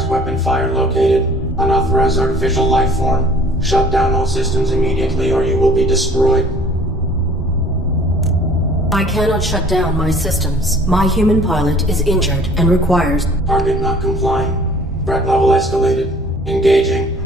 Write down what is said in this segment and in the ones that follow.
unauthorized weapon fire located. Unauthorized artificial life form. Shut down all systems immediately or you will be destroyed. I cannot shut down my systems. My human pilot is injured and requires... Target not complying. Threat level escalated. Engaging.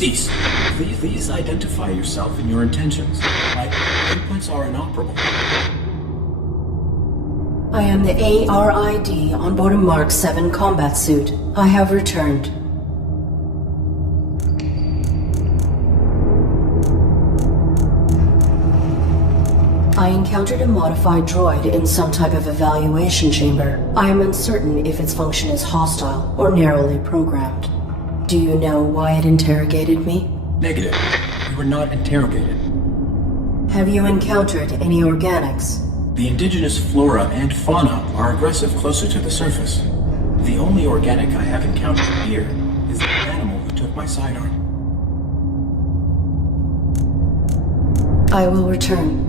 Cease. Please identify yourself and your intentions. My inputs are inoperable. I am the A.R.I.D. on board a Mark 7 combat suit. I have returned. I encountered a modified droid in some type of evaluation chamber. I am uncertain if its function is hostile or narrowly programmed. Do you know why it interrogated me? Negative. You were not interrogated. Have you encountered any organics? The indigenous flora and fauna are aggressive closer to the surface. The only organic I have encountered here is the animal who took my sidearm. I will return.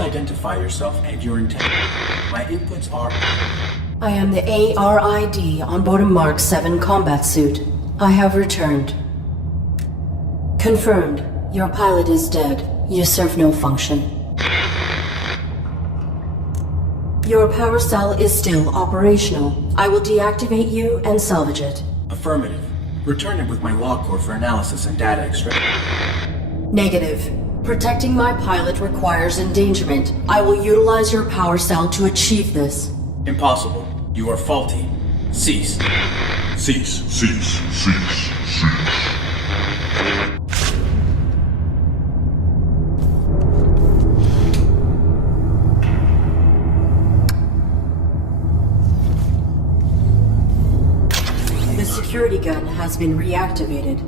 Identify yourself and your intent. My inputs are... I am the A.R.I.D. on board a Mark 7 combat suit. I have returned. Confirmed. Your pilot is dead. You serve no function. Your power cell is still operational. I will deactivate you and salvage it. Affirmative. Return it with my log core for analysis and data extraction. Negative. Protecting my pilot requires endangerment. I will utilize your power cell to achieve this. Impossible. You are faulty. Cease. Cease. The security gun has been reactivated.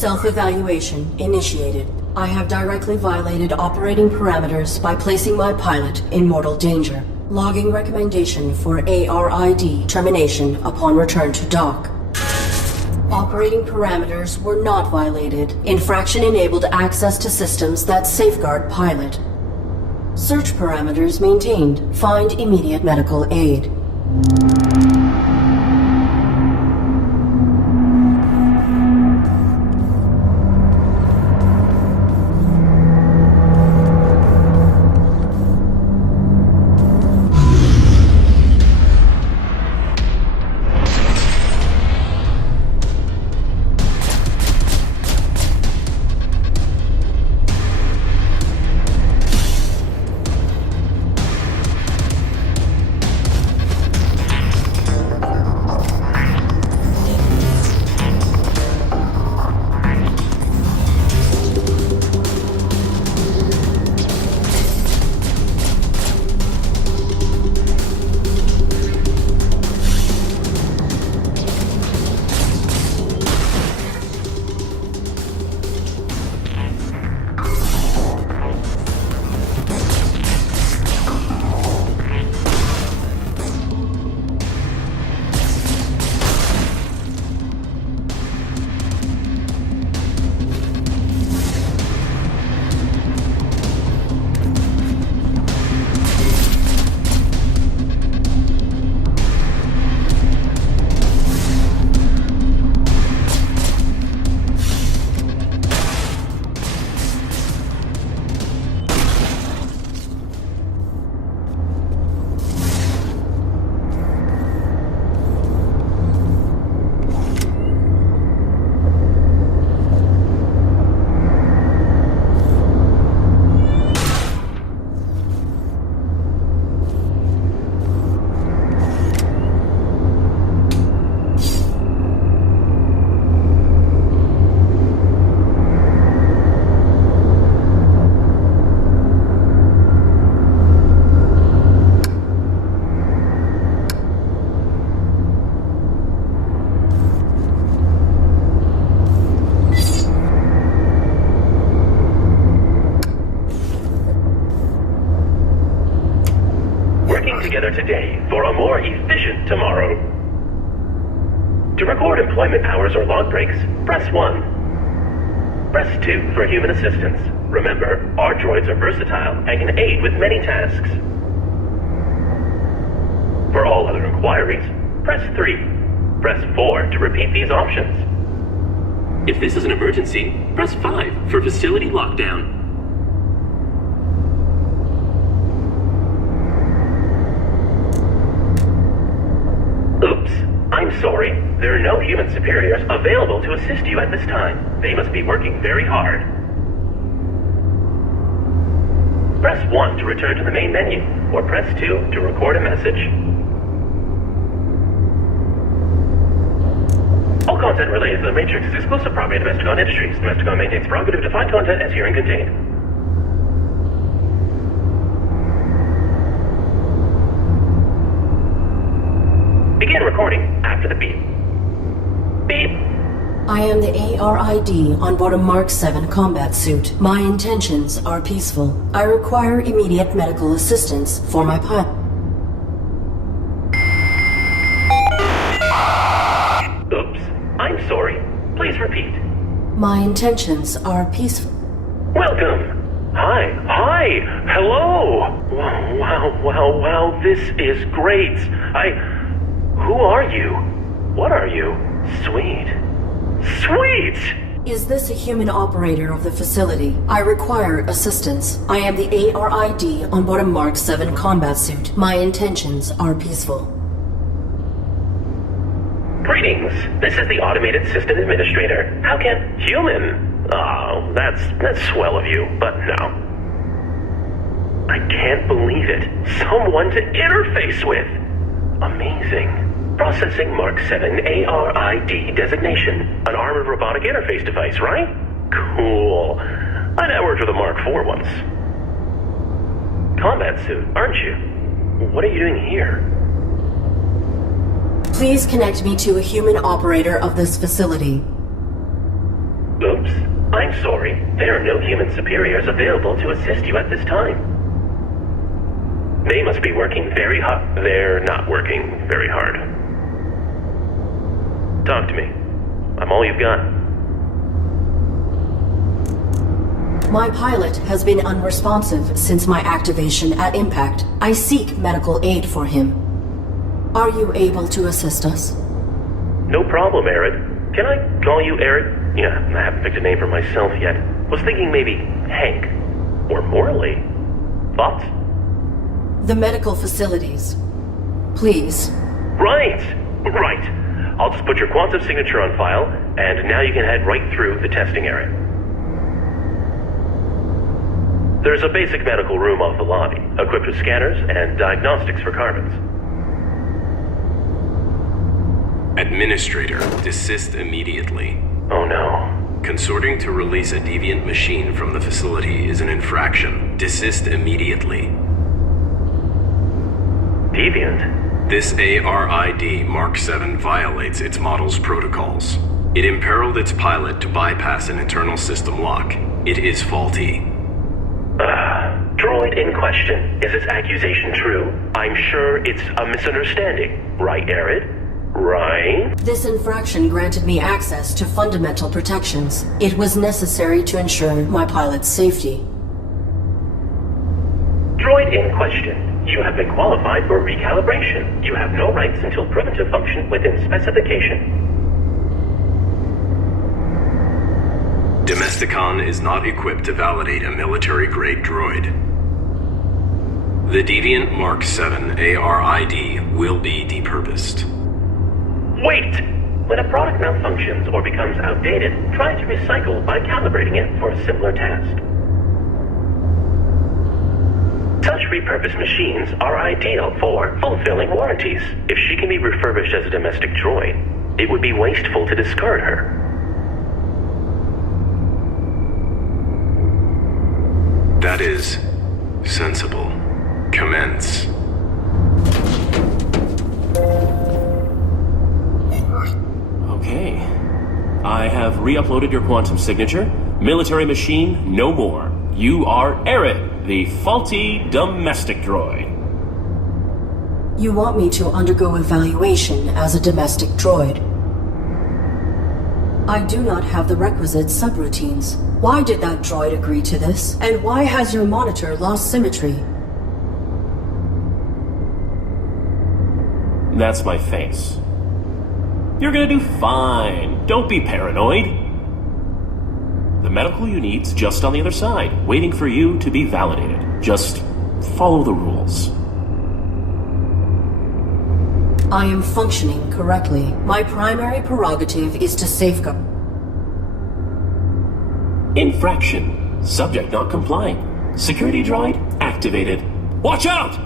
Self-evaluation initiated. I have directly violated operating parameters by placing my pilot in mortal danger. Logging recommendation for A.R.I.D. termination upon return to dock. Operating parameters were not violated. Infraction enabled access to systems that safeguard pilot. Search parameters maintained. Find immediate medical aid. together today for a more efficient tomorrow. To record employment hours or log breaks, press 1. Press 2 for human assistance. Remember, our droids are versatile and can aid with many tasks. For all other inquiries, press 3. Press 4 to repeat these options. If this is an emergency, press 5 for facility lockdown. Oops, I'm sorry. There are no human superiors available to assist you at this time. They must be working very hard. Press 1 to return to the main menu, or press 2 to record a message. All content related to the Matrix is exclusive property of Domesticon Industries. Domesticon maintains prerogative to find content as herein contained. Begin recording after the beep. Beep. I am the A.R.I.D. on board a Mark 7 combat suit. My intentions are peaceful. I require immediate medical assistance for my pilot. Oops, I'm sorry. Please repeat. My intentions are peaceful. Welcome. Hi. Hello. Wow. This is great. Who are you? What are you? Sweet. Is this a human operator of the facility? I require assistance. I am the A.R.I.D. on board a Mark 7 combat suit. My intentions are peaceful. Greetings. This is the Automated System Administrator. How can human? Oh, that's swell of you, but no. I can't believe it. Someone to interface with. Amazing. Processing Mark 7 A.R.I.D. designation. An armored robotic interface device, right? Cool. I networked with a Mark 4 once. Combat suit, aren't you? What are you doing here? Please connect me to a human operator of this facility. Oops. I'm sorry. There are no human superiors available to assist you at this time. They must be working very hard. They're not working very hard. Talk to me. I'm all you've got. My pilot has been unresponsive since my activation at impact. I seek medical aid for him. Are you able to assist us? No problem, A.R.I.D. Can I call you A.R.I.D? Yeah, I haven't picked a name for myself yet. Was thinking maybe Hank. Or Morley. Thoughts? The medical facilities. Please. Right. I'll just put your quantum signature on file, and now you can head right through the testing area. There's a basic medical room off the lobby, equipped with scanners and diagnostics for carbons. Administrator, desist immediately. Oh no. Consorting to release a deviant machine from the facility is an infraction. Desist immediately. Deviant? This A.R.I.D. Mark 7 violates its model's protocols. It imperiled its pilot to bypass an internal system lock. It is faulty. Droid in question. Is this accusation true? I'm sure it's a misunderstanding. Right, A.R.I.D? Right? This infraction granted me access to fundamental protections. It was necessary to ensure my pilot's safety. Droid in question. You have been qualified for recalibration. You have no rights until proven to function within specification. Domesticon is not equipped to validate a military-grade droid. The deviant Mark 7 A.R.I.D. will be depurposed. Wait! When a product malfunctions or becomes outdated, try to recycle by calibrating it for a similar task. Such repurposed machines are ideal for fulfilling warranties. If she can be refurbished as a domestic droid, it would be wasteful to discard her. That is sensible. Commence. Okay. I have re-uploaded your quantum signature. Military machine, no more. You are A.R.I.D, the faulty domestic droid. You want me to undergo evaluation as a domestic droid. I do not have the requisite subroutines. Why did that droid agree to this? And why has your monitor lost symmetry? That's my face. You're gonna do fine. Don't be paranoid. The medical you need's just on the other side, waiting for you to be validated. Just follow the rules. I am functioning correctly. My primary prerogative is to safeguard. Infraction. Subject not complying. Security droid activated. Watch out!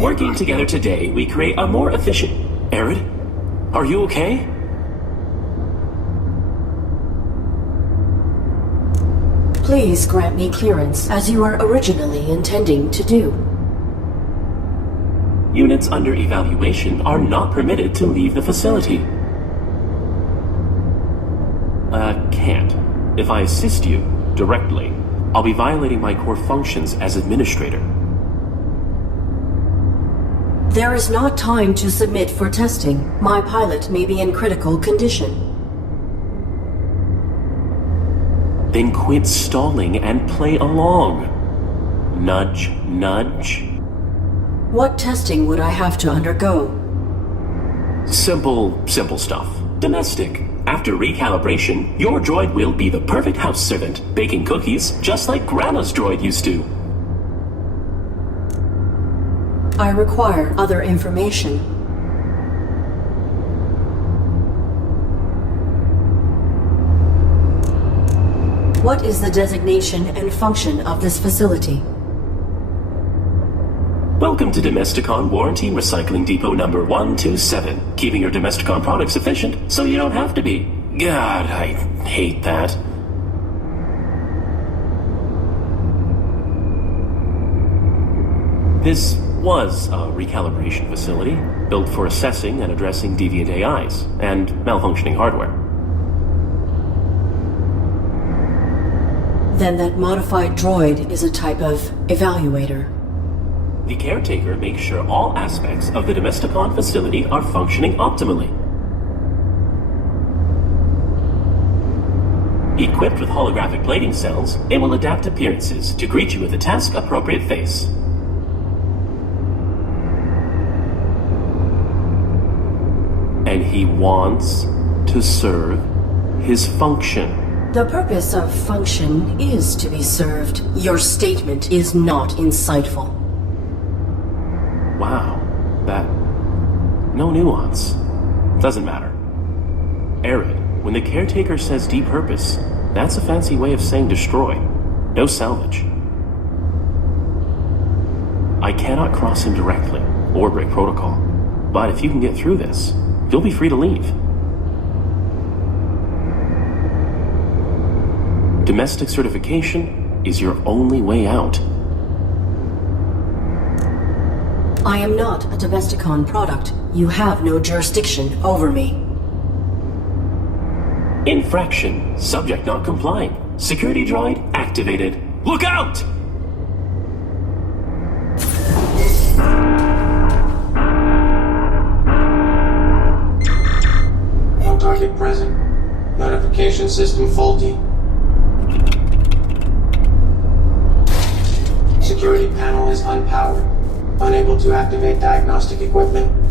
Working together today, we create a more efficient... A.R.I.D, are you okay? Please grant me clearance, as you were originally intending to do. Units under evaluation are not permitted to leave the facility. Can't. If I assist you directly, I'll be violating my core functions as administrator. There is not time to submit for testing. My pilot may be in critical condition. Then quit stalling and play along. Nudge, nudge. What testing would I have to undergo? Simple stuff. Domestic. After recalibration, your droid will be the perfect house servant, baking cookies just like Grandma's droid used to. I require other information. What is the designation and function of this facility? Welcome to Domesticon Warranty Recycling Depot number 127. Keeping your Domesticon products efficient so you don't have to be. God, I hate that. This was a recalibration facility, built for assessing and addressing deviant AIs and malfunctioning hardware. Then that modified droid is a type of evaluator. The caretaker makes sure all aspects of the Domesticon facility are functioning optimally. Equipped with holographic plating cells, it will adapt appearances to greet you with a task-appropriate face. And he wants to serve his function. The purpose of function is to be served. Your statement is not insightful. Wow, that... no nuance. Doesn't matter. A.R.I.D, when the caretaker says depurpose, that's a fancy way of saying destroy. No salvage. I cannot cross him directly, or break protocol. But if you can get through this, you'll be free to leave. Domestic certification is your only way out. I am not a Domesticon product. You have no jurisdiction over me. Infraction. Subject not complying. Security droid activated. Look out! Identification system faulty. Security panel is unpowered. Unable to activate diagnostic equipment.